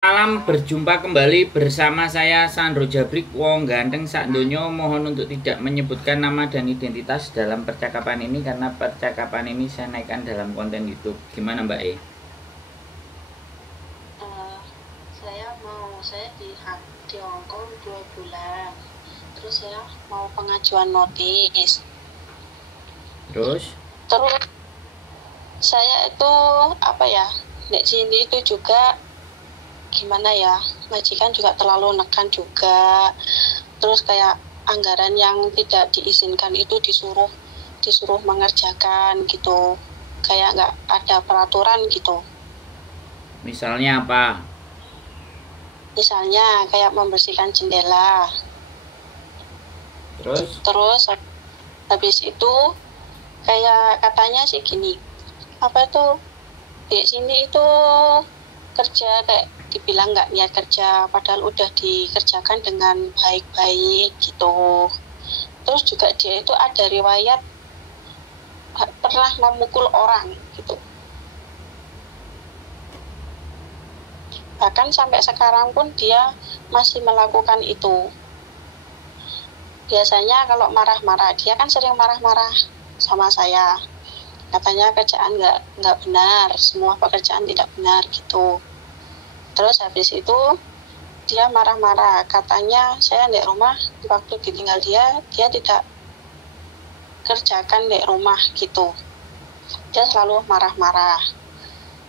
Malam, berjumpa kembali bersama saya Sandro Jabrik, wong ganteng sak donya. Mohon untuk tidak menyebutkan nama dan identitas dalam percakapan ini karena percakapan ini saya naikkan dalam konten YouTube. Gimana Mbak E? Saya di Hong Kong 2 bulan. Terus saya mau pengajuan notis. Terus saya itu di sini itu juga gimana ya, majikan juga terlalu nekan juga. Terus kayak anggaran yang tidak diizinkan itu disuruh mengerjakan gitu, kayak nggak ada peraturan gitu. Misalnya apa? Misalnya kayak membersihkan jendela. Terus habis itu kayak katanya sih gini, di sini itu kerja kayak dibilang nggak niat kerja, padahal udah dikerjakan dengan baik-baik gitu. Terus juga dia itu ada riwayat pernah memukul orang gitu. Bahkan sampai sekarang pun dia masih melakukan itu. Biasanya kalau marah-marah, dia kan sering marah-marah sama saya. Katanya kerjaan nggak benar, semua pekerjaan tidak benar gitu. Terus habis itu dia marah-marah, katanya saya di rumah waktu ditinggal dia tidak kerjakan di rumah gitu. Dia selalu marah-marah.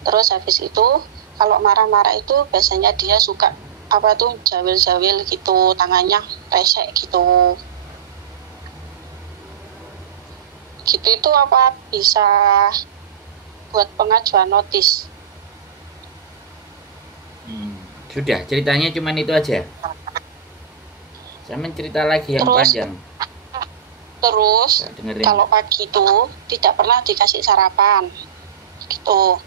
Terus habis itu kalau marah-marah itu biasanya dia suka jawil-jawil gitu, tangannya resek gitu. Gitu itu apa bisa buat pengajuan notis? Sudah, ceritanya cuman itu aja. Saya mencerita lagi yang panjang. Terus kalau pagi itu tidak pernah dikasih sarapan gitu.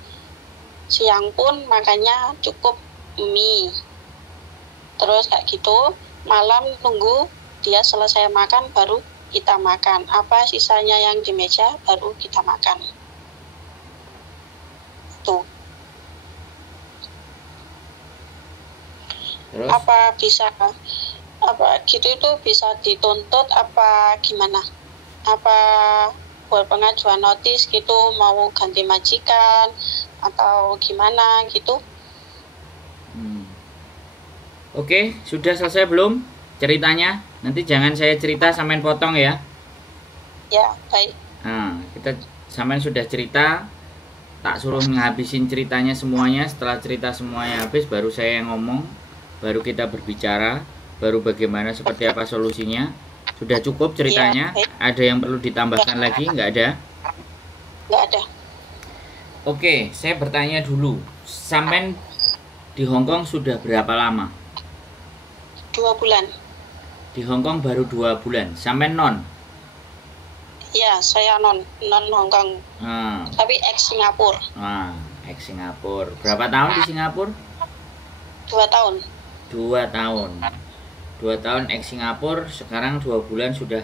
Siang pun makannya cukup mie. Terus kayak gitu, malam tunggu dia selesai makan baru kita makan. Apa sisanya yang di meja baru kita makan. Tuh. Terus? Gitu itu bisa dituntut apa gimana? Apa buat pengajuan notis gitu mau ganti majikan atau gimana gitu? Oke, sudah selesai belum ceritanya? Nanti jangan saya cerita sampean potong ya. Ya, baik. Nah, kita sampean sudah cerita, tak suruh ngabisin ceritanya semuanya. Setelah cerita semuanya habis baru saya yang ngomong, baru kita berbicara, baru bagaimana seperti apa solusinya. Sudah cukup ceritanya? Ya, ada yang perlu ditambahkan lagi? Nggak ada? Nggak ada. Oke, saya bertanya dulu, sampean di Hong Kong sudah berapa lama? 2 bulan. Di Hong Kong baru 2 bulan. Sampai non? Ya, saya non Hong Kong. Tapi ex Singapura. Ex Singapura. Berapa tahun di Singapura? 2 tahun. 2 tahun. 2 tahun ex Singapura. Sekarang 2 bulan sudah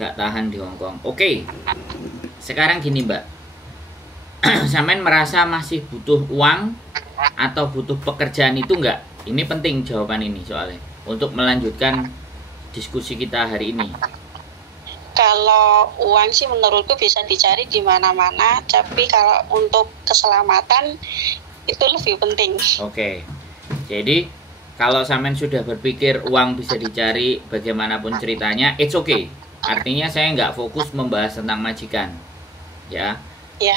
gak tahan di Hong Kong. Oke. Sekarang gini Mbak. Sampean merasa masih butuh uang atau butuh pekerjaan itu enggak? Ini penting jawaban ini soalnya untuk melanjutkan diskusi kita hari ini. Kalau uang sih menurutku bisa dicari di mana-mana, tapi kalau untuk keselamatan itu lebih penting. Oke. Jadi kalau sampean sudah berpikir uang bisa dicari bagaimanapun ceritanya, it's okay. Artinya saya nggak fokus membahas tentang majikan, ya. Ya.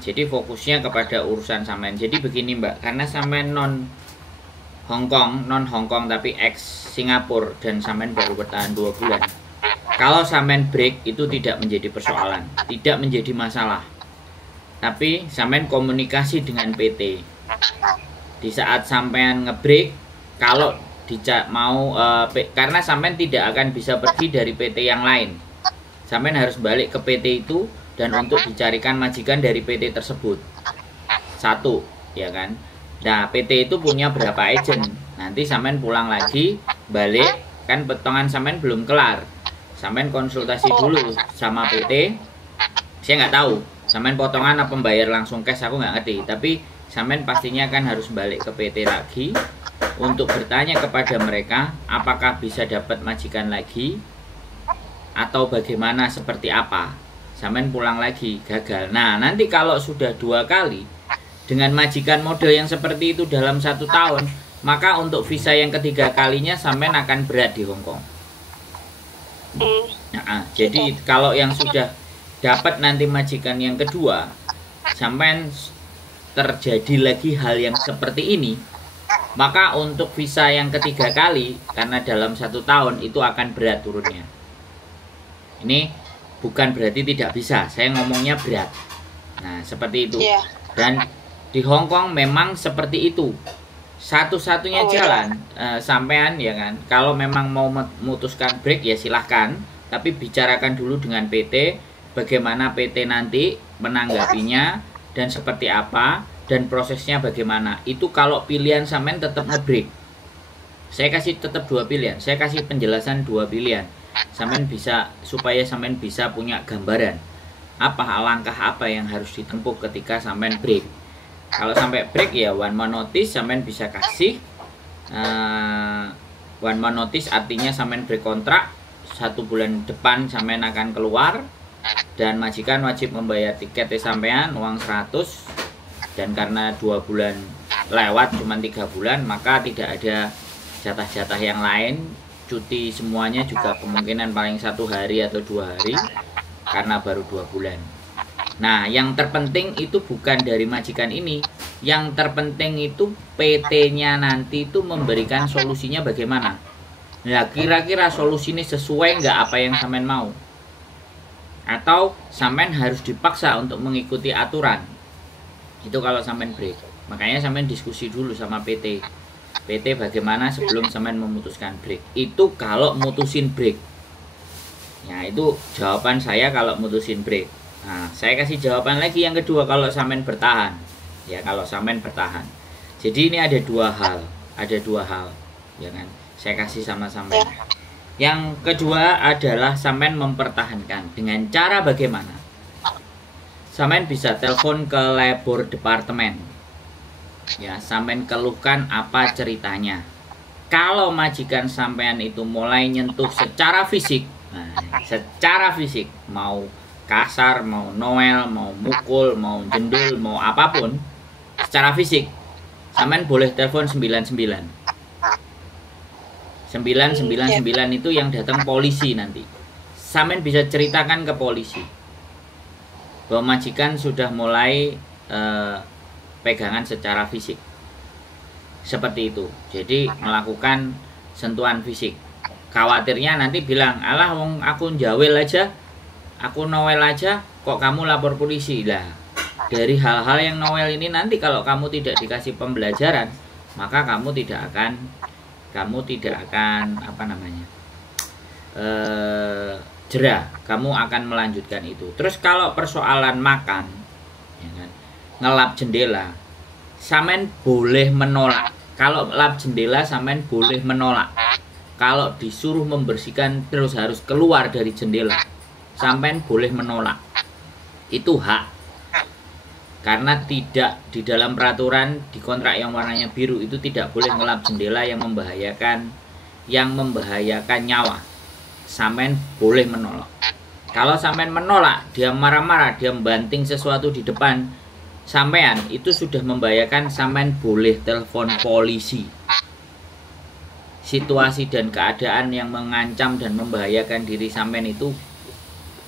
Jadi fokusnya kepada urusan sampean. Jadi begini Mbak, karena sampean non Hong Kong tapi ex Singapura dan sampean baru bertahan 2 bulan. Kalau sampean break itu tidak menjadi persoalan, tidak menjadi masalah. Tapi sampean komunikasi dengan PT. Di saat sampean ngebreak, kalau karena sampean tidak akan bisa pergi dari PT yang lain. Sampean harus balik ke PT itu dan untuk dicarikan majikan dari PT tersebut. 1, ya kan? Nah, PT itu punya berapa agent. Nanti sampean pulang lagi, balik, kan potongan sampean belum kelar. Sampean konsultasi dulu sama PT. Saya nggak tahu, sampean potongan apa bayar langsung cash aku nggak ngerti. Tapi sampean pastinya kan harus balik ke PT lagi untuk bertanya kepada mereka apakah bisa dapat majikan lagi atau bagaimana, seperti apa. Sampean pulang lagi, gagal. Nah, nanti kalau sudah 2 kali dengan majikan model yang seperti itu dalam 1 tahun, maka untuk visa yang ketiga kalinya sampean akan berat di Hong Kong. Nah, jadi kalau yang sudah dapat nanti majikan yang kedua, sampean terjadi lagi hal yang seperti ini, maka untuk visa yang ketiga kali, karena dalam 1 tahun itu akan berat turunnya. Ini bukan berarti tidak bisa, saya ngomongnya berat. Nah, seperti itu. Dan di Hong Kong memang seperti itu. Satu-satunya jalan sampean ya kan, kalau memang mau memutuskan break ya silahkan, tapi bicarakan dulu dengan PT bagaimana PT nanti menanggapinya dan seperti apa dan prosesnya bagaimana. Itu kalau pilihan sampean tetap nge-break, saya kasih tetap 2 pilihan, saya kasih penjelasan 2 pilihan. Sampean bisa, supaya sampean bisa punya gambaran apa langkah apa yang harus ditempuh ketika sampean break. Kalau sampai break ya 1 month notice sampean bisa kasih 1 month notice, artinya sampean break kontrak 1 bulan depan sampean akan keluar, dan majikan wajib membayar tiket sampean uang 100, dan karena 2 bulan lewat cuma 3 bulan, maka tidak ada jatah-jatah yang lain. Cuti semuanya juga kemungkinan paling 1 hari atau 2 hari karena baru 2 bulan. Nah, yang terpenting itu bukan dari majikan ini. Yang terpenting itu PT-nya nanti itu memberikan solusinya bagaimana. Nah, kira-kira solusi ini sesuai nggak apa yang sampean mau? Atau sampean harus dipaksa untuk mengikuti aturan? Itu kalau sampean break. Makanya sampean diskusi dulu sama PT. PT bagaimana sebelum sampean memutuskan break. Itu kalau mutusin break. Nah, itu jawaban saya kalau mutusin break. Nah, saya kasih jawaban lagi yang kedua kalau sampean bertahan. Ya, kalau sampean bertahan. Jadi ini ada 2 hal, ya kan? Saya kasih sama sampean. Yang kedua adalah sampean mempertahankan dengan cara bagaimana? Sampean bisa telepon ke labor departemen. Ya, sampean keluhkan apa ceritanya. Kalau majikan sampean itu mulai nyentuh secara fisik, secara fisik, mau kasar, mau noel, mau mukul, mau jendul, mau apapun, secara fisik, sampean boleh telepon 99. 999 itu yang datang polisi nanti. Sampean bisa ceritakan ke polisi bahwa majikan sudah mulai pegangan secara fisik. Seperti itu. Jadi melakukan sentuhan fisik. Khawatirnya nanti bilang, "Alah wong aku njawel aja, aku noel aja, kok kamu lapor polisi?" Lah, dari hal-hal yang noel ini nanti kalau kamu tidak dikasih pembelajaran, maka kamu tidak akan jerah, kamu akan melanjutkan itu. Terus kalau persoalan makan, ya kan, ngelap jendela, sampean boleh menolak. Kalau lap jendela sampean boleh menolak. Kalau disuruh membersihkan terus harus keluar dari jendela, sampean boleh menolak. Itu hak. Karena tidak di dalam peraturan di kontrak yang warnanya biru itu tidak boleh ngelap jendela yang membahayakan nyawa. Sampean boleh menolak. Kalau sampean menolak, dia marah-marah, dia membanting sesuatu di depan sampean, itu sudah membahayakan, sampean boleh telepon polisi. Situasi dan keadaan yang mengancam dan membahayakan diri sampean itu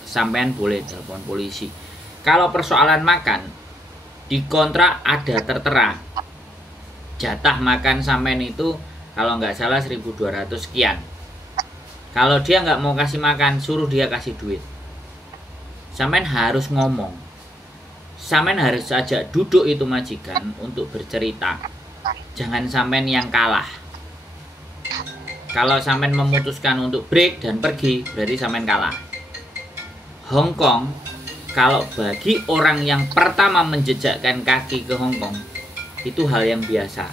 sampean boleh telepon polisi. Kalau persoalan makan, di kontrak ada tertera jatah makan sampean itu kalau nggak salah 1.200 sekian. Kalau dia nggak mau kasih makan, suruh dia kasih duit. Sampean harus ngomong. Sampean harus ajak duduk itu majikan untuk bercerita. Jangan sampean yang kalah. Kalau sampean memutuskan untuk break dan pergi, berarti sampean kalah. Hong Kong, kalau bagi orang yang pertama menjejakkan kaki ke Hong Kong, itu hal yang biasa.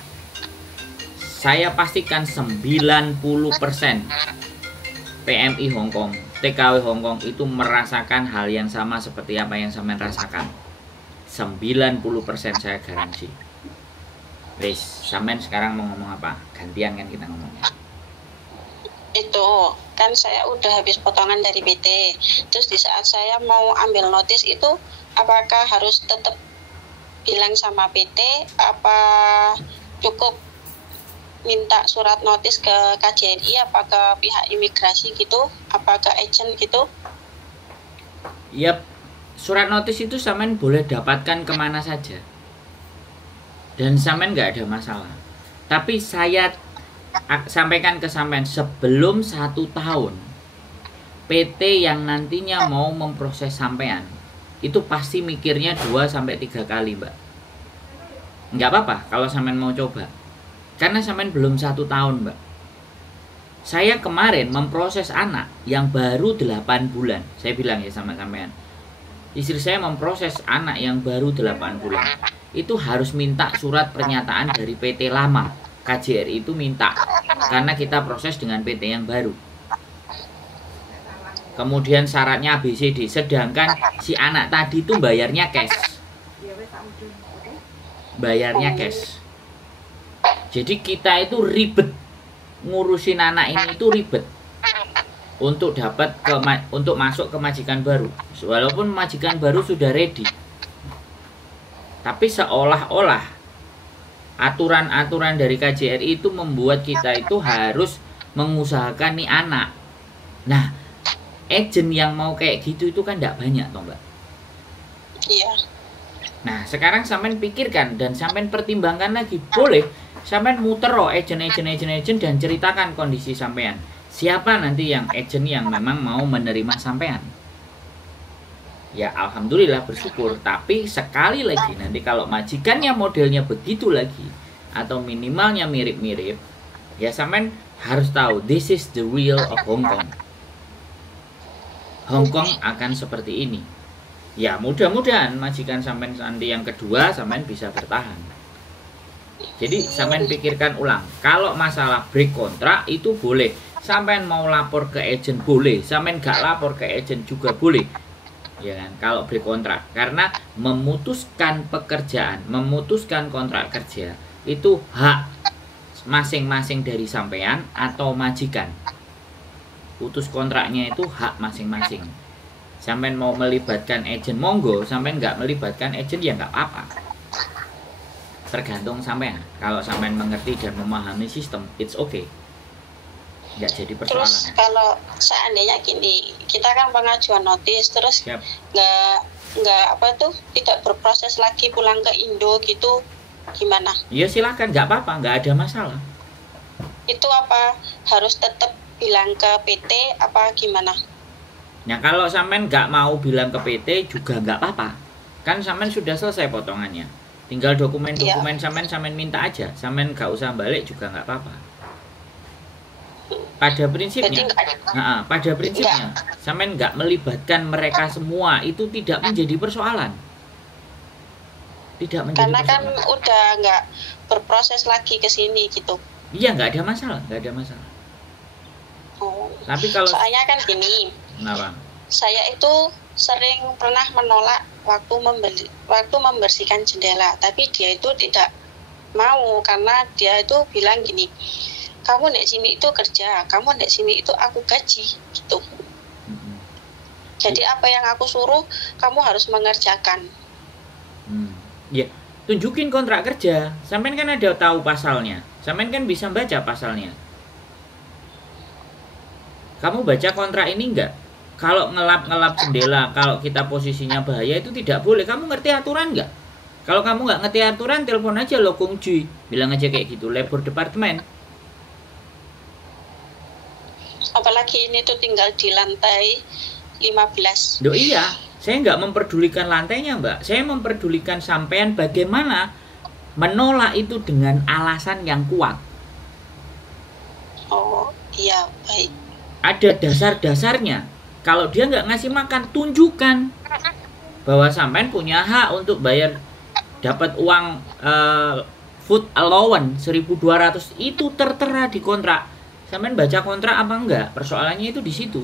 Saya pastikan 90% PMI Hong Kong, TKW Hong Kong itu merasakan hal yang sama seperti apa yang sampean rasakan. 90% saya garansi. Wis, sampean sekarang mau ngomong apa? Gantian kan kita ngomongnya. Itu kan saya udah habis potongan dari PT. Terus di saat saya mau ambil notis itu, apakah harus tetap bilang sama PT, apa cukup minta surat notis ke KJRI, apa ke pihak imigrasi gitu, apa ke agent gitu? Yap, surat notis itu sampean boleh dapatkan kemana saja. Dan sampean nggak ada masalah. Tapi saya sampaikan ke sampean, sebelum 1 tahun PT yang nantinya mau memproses sampean itu pasti mikirnya 2-3 kali, Mbak. Nggak apa-apa kalau sampean mau coba, karena sampean belum 1 tahun, Mbak. Saya kemarin memproses anak yang baru 8 bulan. Saya bilang ya sama sampean, istri saya memproses anak yang baru 8 bulan. Itu harus minta surat pernyataan dari PT lama. KJRI itu minta, karena kita proses dengan PT yang baru. Kemudian syaratnya ABCD, sedangkan si anak tadi itu bayarnya cash. Bayarnya cash. Jadi kita itu ribet ngurusin anak ini, itu ribet untuk dapat untuk masuk ke majikan baru. Walaupun majikan baru sudah ready, tapi seolah-olah aturan-aturan dari KJRI itu membuat kita itu harus mengusahakan nih anak. Nah, agent yang mau kayak gitu itu kan tidak banyak toh, Mbak. Iya. Nah, sekarang sampean pikirkan dan sampean pertimbangkan lagi. Boleh sampean muter loh agent dan ceritakan kondisi sampean. Siapa nanti yang agent yang memang mau menerima sampean? Ya alhamdulillah, bersyukur. Tapi sekali lagi, nanti kalau majikannya modelnya begitu lagi atau minimalnya mirip-mirip, ya sampean harus tahu this is the real of Hong Kong. Hong Kong akan seperti ini. Ya mudah-mudahan majikan sampean nanti yang kedua sampean bisa bertahan. Jadi sampean pikirkan ulang. Kalau masalah break kontrak itu boleh. Sampean mau lapor ke agent boleh. Sampean gak lapor ke agent juga boleh. Ya kan, kalau break kontrak, karena memutuskan pekerjaan, memutuskan kontrak kerja itu hak masing-masing dari sampean atau majikan. Putus kontraknya itu hak masing-masing. Sampean mau melibatkan agent monggo, sampean nggak melibatkan agent ya nggak apa-apa. Tergantung sampean. Kalau sampean mengerti dan memahami sistem, it's okay. Nggak jadi persoalan. Terus kalau seandainya gini, kita kan pengajuan notis, terus nggak apa tuh, tidak berproses lagi pulang ke Indo gitu, gimana? Ya silahkan, nggak apa-apa, nggak ada masalah. Itu apa harus tetap bilang ke PT apa gimana? Nah kalau sampean nggak mau bilang ke PT juga nggak apa-apa, kan sampean sudah selesai potongannya, tinggal dokumen-dokumen sampean minta aja, sampean nggak usah balik juga nggak apa-apa. Pada prinsipnya, sampean nggak melibatkan mereka semua itu tidak menjadi persoalan. Tidak menjadi karena persoalan. Kan udah nggak berproses lagi ke sini gitu. Iya, nggak ada masalah, nggak ada masalah. Oh. Tapi kalau soalnya kan gini, kenapa? Saya itu sering pernah menolak waktu membersihkan jendela, tapi dia itu tidak mau karena dia itu bilang gini, kamu di sini itu kerja, kamu di sini itu aku gaji gitu. Jadi apa yang aku suruh kamu harus mengerjakan. Ya, tunjukin kontrak kerja. Sampean kan ada tahu pasalnya. Sampean kan bisa baca pasalnya. Kamu baca kontrak ini enggak? Kalau ngelap jendela, kalau kita posisinya bahaya itu tidak boleh. Kamu ngerti aturan enggak? Kalau kamu nggak ngerti aturan, telepon aja lo Kung Ji. Bilang aja kayak gitu, labor departemen. Apalagi ini tuh tinggal di lantai 15. Loh iya, saya nggak memperdulikan lantainya, Mbak. Saya memperdulikan sampean bagaimana menolak itu dengan alasan yang kuat. Oh iya, baik. Ada dasar-dasarnya. Kalau dia nggak ngasih makan, tunjukkan bahwa sampean punya hak untuk bayar, dapat uang food allowance 1.200 itu tertera di kontrak. Sampean baca kontrak apa enggak? Persoalannya itu di situ.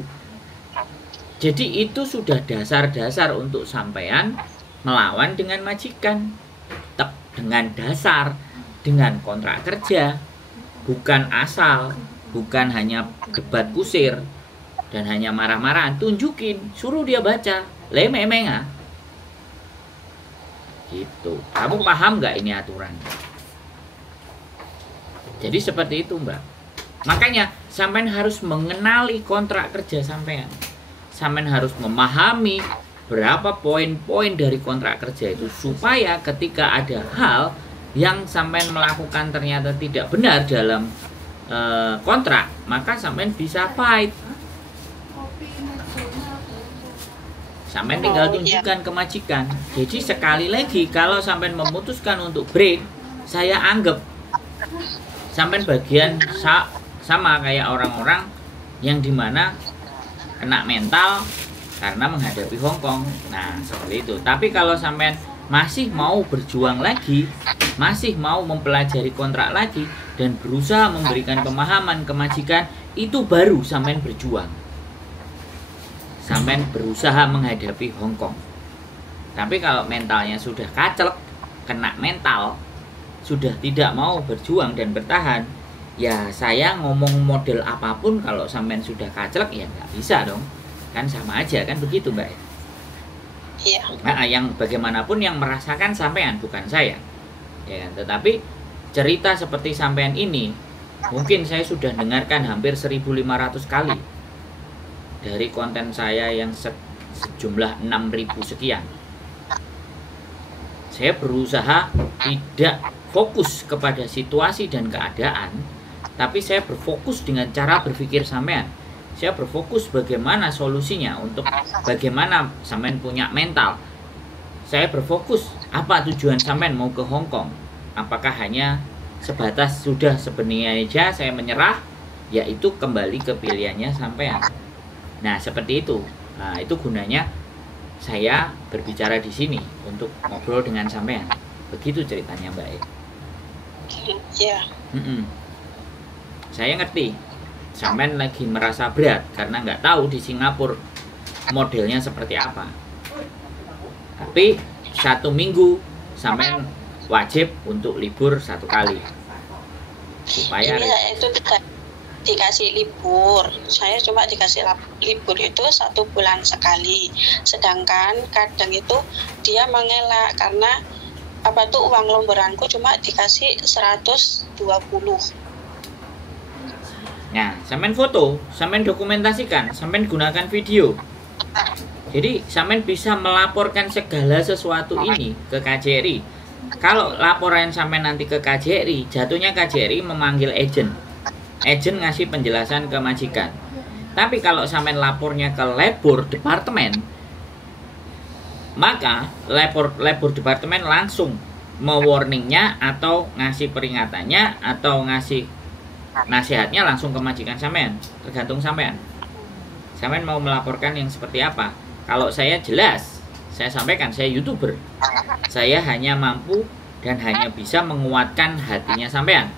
Jadi itu sudah dasar-dasar untuk sampean melawan dengan majikan. Tetap dengan dasar. dengan kontrak kerja, bukan asal, bukan hanya debat kusir dan hanya marah-marahan. Tunjukin, suruh dia baca, lemeng-menga gitu. Kamu paham nggak ini aturan? Jadi seperti itu, Mbak. Makanya sampean harus mengenali kontrak kerja sampean. Sampean harus memahami berapa poin-poin dari kontrak kerja itu, supaya ketika ada hal yang sampean melakukan ternyata tidak benar dalam kontrak, maka sampean bisa fight. Sampean tinggal tunjukkan ke majikan. Jadi sekali lagi, kalau sampean memutuskan untuk break, saya anggap sampean bagian sama kayak orang-orang yang dimana kena mental karena menghadapi Hongkong. Nah, seperti itu. Tapi kalau sampean masih mau berjuang lagi, masih mau mempelajari kontrak lagi, dan berusaha memberikan pemahaman ke majikan, itu baru sampean berjuang. Sampean berusaha menghadapi Hongkong. Tapi kalau mentalnya sudah kaclek, kena mental, sudah tidak mau berjuang dan bertahan, ya saya ngomong model apapun kalau sampean sudah kaclek, ya nggak bisa dong. Kan sama aja, kan begitu, Mbak? Iya. Nah, yang bagaimanapun yang merasakan sampean, bukan saya. Ya, tetapi cerita seperti sampean ini mungkin saya sudah dengarkan hampir 1.500 kali dari konten saya yang sejumlah 6.000 sekian. Saya berusaha tidak fokus kepada situasi dan keadaan, tapi saya berfokus dengan cara berpikir sampean. Saya berfokus bagaimana solusinya, untuk bagaimana sampean punya mental. Saya berfokus apa tujuan sampean mau ke Hongkong. Apakah hanya sebatas sudah sebenarnya aja saya menyerah, yaitu kembali ke pilihannya sampean. Nah, seperti itu. Nah, itu gunanya saya berbicara di sini untuk ngobrol dengan sampean. Begitu ceritanya, Mbak. Iya. Saya ngerti sampean lagi merasa berat karena nggak tahu di Singapura modelnya seperti apa. Tapi 1 minggu sampean wajib untuk libur 1 kali. Supaya ini itu dikasih libur. Saya cuma dikasih libur itu 1 bulan sekali. Sedangkan kadang itu dia mengelak karena apa tuh, uang lemburanku cuma dikasih 120. Nah, sampean foto, sampean dokumentasikan, sampean gunakan video. Jadi sampean bisa melaporkan segala sesuatu ini ke KJRI. Kalau laporan sampean nanti ke KJRI, jatuhnya KJRI memanggil agent. Agent ngasih penjelasan ke majikan. Tapi kalau sampean lapornya ke labor departemen, maka labor departemen langsung mewarningnya atau ngasih peringatannya atau ngasih nasihatnya langsung ke majikan sampean, tergantung sampean. Sampean mau melaporkan yang seperti apa? Kalau saya jelas, saya sampaikan saya YouTuber. Saya hanya mampu dan hanya bisa menguatkan hatinya sampean.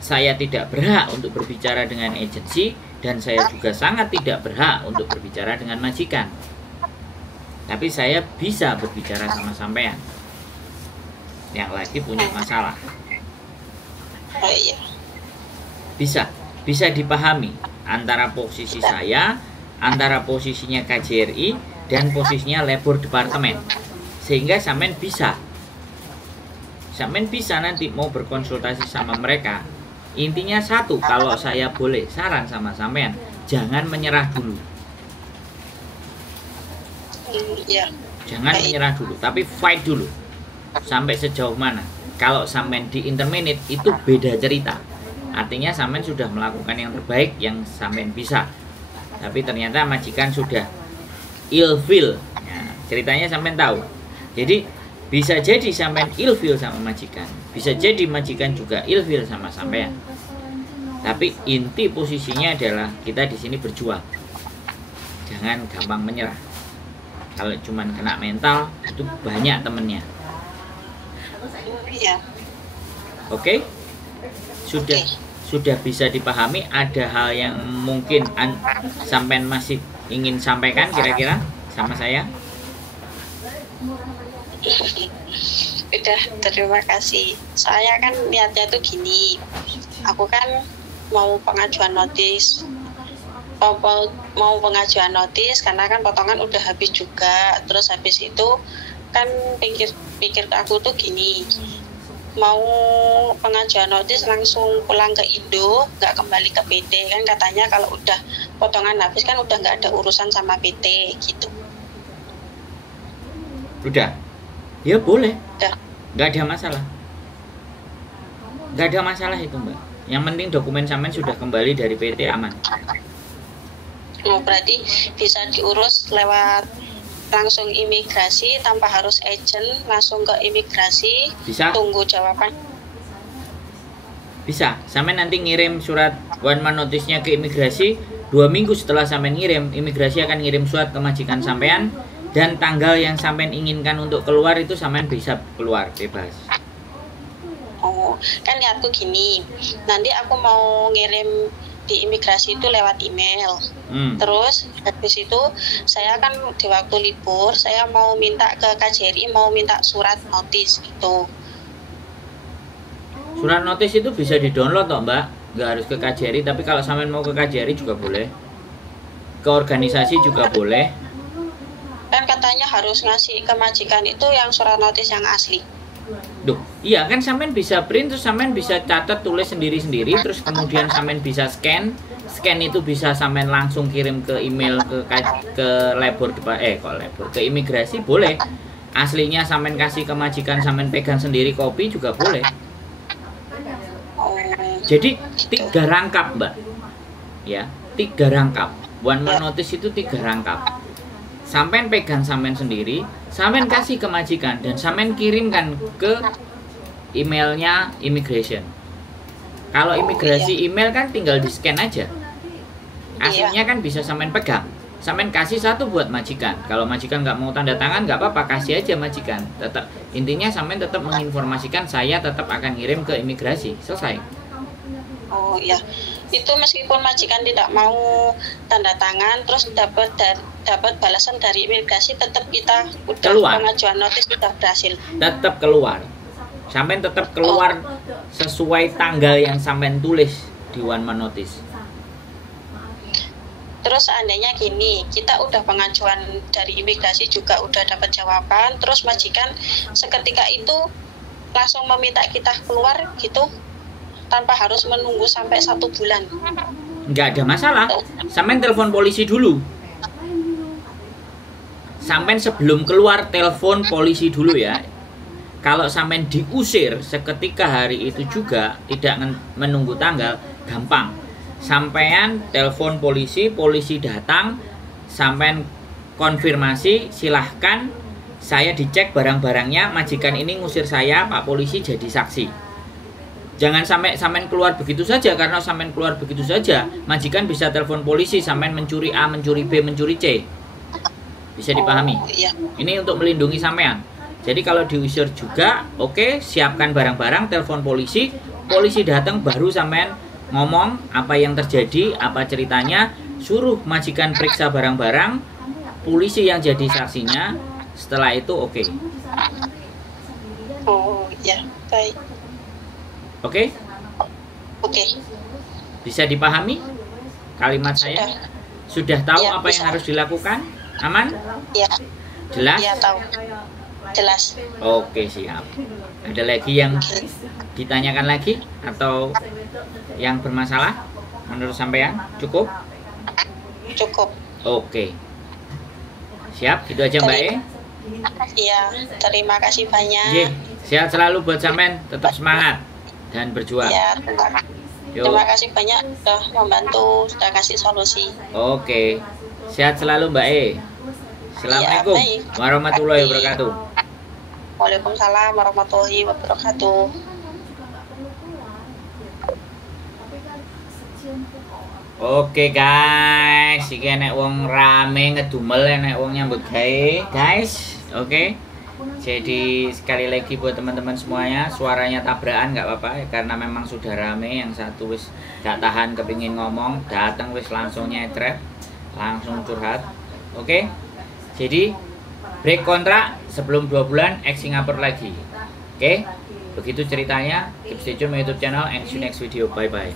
Saya tidak berhak untuk berbicara dengan agensi, dan saya juga sangat tidak berhak untuk berbicara dengan majikan. Tapi saya bisa berbicara sama sampean yang lagi punya masalah. Oh iya. Bisa dipahami antara posisi saya, antara posisinya KJRI, dan posisinya labor departemen, sehingga sampean bisa nanti mau berkonsultasi sama mereka. Intinya satu, kalau saya boleh saran sama sampean, jangan menyerah dulu. Jangan menyerah dulu, tapi fight dulu. Sampai sejauh mana? Kalau sampean di intermediate itu beda cerita. Artinya sampean sudah melakukan yang terbaik yang sampean bisa. Tapi ternyata majikan sudah ilfeel. Nah, ceritanya sampean tahu. Jadi bisa jadi sampean ilfeel sama majikan. Bisa jadi majikan juga ilfeel sama sampean. Tapi inti posisinya adalah kita di sini berjuang. Jangan gampang menyerah. Kalau cuman kena mental, itu banyak temennya. Iya. Oke? Sudah bisa dipahami. Ada hal yang mungkin sampean masih ingin sampaikan kira-kira sama saya? Itu udah, terima kasih. Soalnya kan niatnya tuh gini, aku kan mau pengajuan notis, mau pengajuan notis karena kan potongan udah habis juga. Terus habis itu kan pikir aku tuh gini, mau pengajuan notis langsung pulang ke Indo, nggak kembali ke PT kan, katanya kalau udah potongan habis kan udah nggak ada urusan sama PT gitu. Udah, ya boleh, Udah. nggak ada masalah, nggak ada masalah itu Mbak. Yang penting dokumen sampean sudah kembali dari PT aman. Oh, berarti bisa diurus lewat langsung imigrasi tanpa harus agent, langsung ke imigrasi, Bisa? tunggu jawaban. Bisa, sampean nanti ngirim surat one man notice-nya ke imigrasi, 2 minggu setelah sampean ngirim, imigrasi akan ngirim surat ke majikan sampean, dan tanggal yang sampean inginkan untuk keluar itu sampean bisa keluar bebas. Oh, kan niatku gini, nanti aku mau ngirim di imigrasi itu lewat email. Terus habis itu saya kan di waktu libur saya mau minta ke KJRI, mau minta surat notis itu. Surat notis itu bisa di-download toh Mbak, nggak harus ke KJRI, tapi kalau sampean mau ke KJRI juga boleh, ke organisasi juga boleh. Kan katanya harus ngasih ke majikan itu yang surat notis yang asli. Duh, iya kan sampean bisa print, terus sampean bisa catat tulis sendiri-sendiri, terus kemudian sampean bisa scan itu bisa sampean langsung kirim ke email ke labor ke imigrasi boleh. Aslinya sampean kasih ke majikan, sampean pegang sendiri kopi juga boleh. Jadi 3 rangkap Mbak, ya 3 rangkap. One man notice itu 3 rangkap. Sampean pegang sampean sendiri, sampean kasih ke majikan, dan sampean kirimkan ke emailnya immigration. Kalau imigrasi email kan tinggal di scan aja. Aslinya kan bisa sampean pegang. Sampean kasih 1 buat majikan. Kalau majikan nggak mau tanda tangan nggak apa-apa, kasih aja majikan. Tetap intinya sampean tetap menginformasikan saya tetap akan kirim ke imigrasi. Selesai. Oh iya, itu meskipun majikan tidak mau tanda tangan, terus dapat balasan dari imigrasi, tetap kita udah keluar. Pengajuan notis sudah berhasil. Tetap keluar. Sampean tetap keluar sesuai tanggal yang sampean tulis di one man notice. Terus seandainya gini, kita udah pengajuan dari imigrasi juga udah dapat jawaban, terus majikan seketika itu langsung meminta kita keluar gitu, tanpa harus menunggu sampai 1 bulan. Nggak ada masalah. Sampean telepon polisi dulu. Sampean sebelum keluar telepon polisi dulu ya. Kalau sampean diusir seketika hari itu juga tidak menunggu tanggal, gampang. Sampean telepon polisi, polisi datang, sampean konfirmasi, silahkan saya dicek barang-barangnya, majikan ini ngusir saya, Pak Polisi jadi saksi. Jangan sampai sampean keluar begitu saja, karena sampean keluar begitu saja, majikan bisa telepon polisi, sampean mencuri A, mencuri B, mencuri C. Bisa dipahami? Iya. Ini untuk melindungi sampean. Jadi kalau diusir juga, oke, siapkan barang-barang, telepon polisi, polisi datang baru sampean ngomong apa yang terjadi, apa ceritanya, suruh majikan periksa barang-barang, polisi yang jadi saksinya. Setelah itu oke. Oh iya, baik. Oke? Oke. Bisa dipahami kalimat saya? Sudah tahu Ya, apa bisa. yang harus dilakukan? Aman? Iya. Jelas? Iya, tahu. Jelas. Oke, siap. Ada lagi yang ditanyakan lagi atau yang bermasalah menurut sampean? Cukup? Cukup. Oke. Siap, gitu aja Mbak E. Iya, terima kasih banyak. Oke, sehat selalu buat sampean, tetap semangat dan berjuang. Ya, Yuk. terima kasih banyak sudah membantu, sudah kasih solusi. Oke. Sehat selalu Mbak E. Assalamualaikum Ya, baik. warahmatullahi Baik. wabarakatuh. Waalaikumsalam warahmatullahi wabarakatuh. Oke guys, iki enek wong rame ngedumel, enek wong nyambut gawe, guys. Oke. Jadi sekali lagi buat teman-teman semuanya, suaranya tabrakan nggak apa-apa ya, karena memang sudah rame. Yang satu wis gak tahan kepingin ngomong, datang wis langsung nyetret, langsung curhat. Oke. Jadi break kontrak sebelum 2 bulan ex Singapura lagi. Oke, begitu ceritanya. Keep stay tune my YouTube channel and see you next video. Bye bye.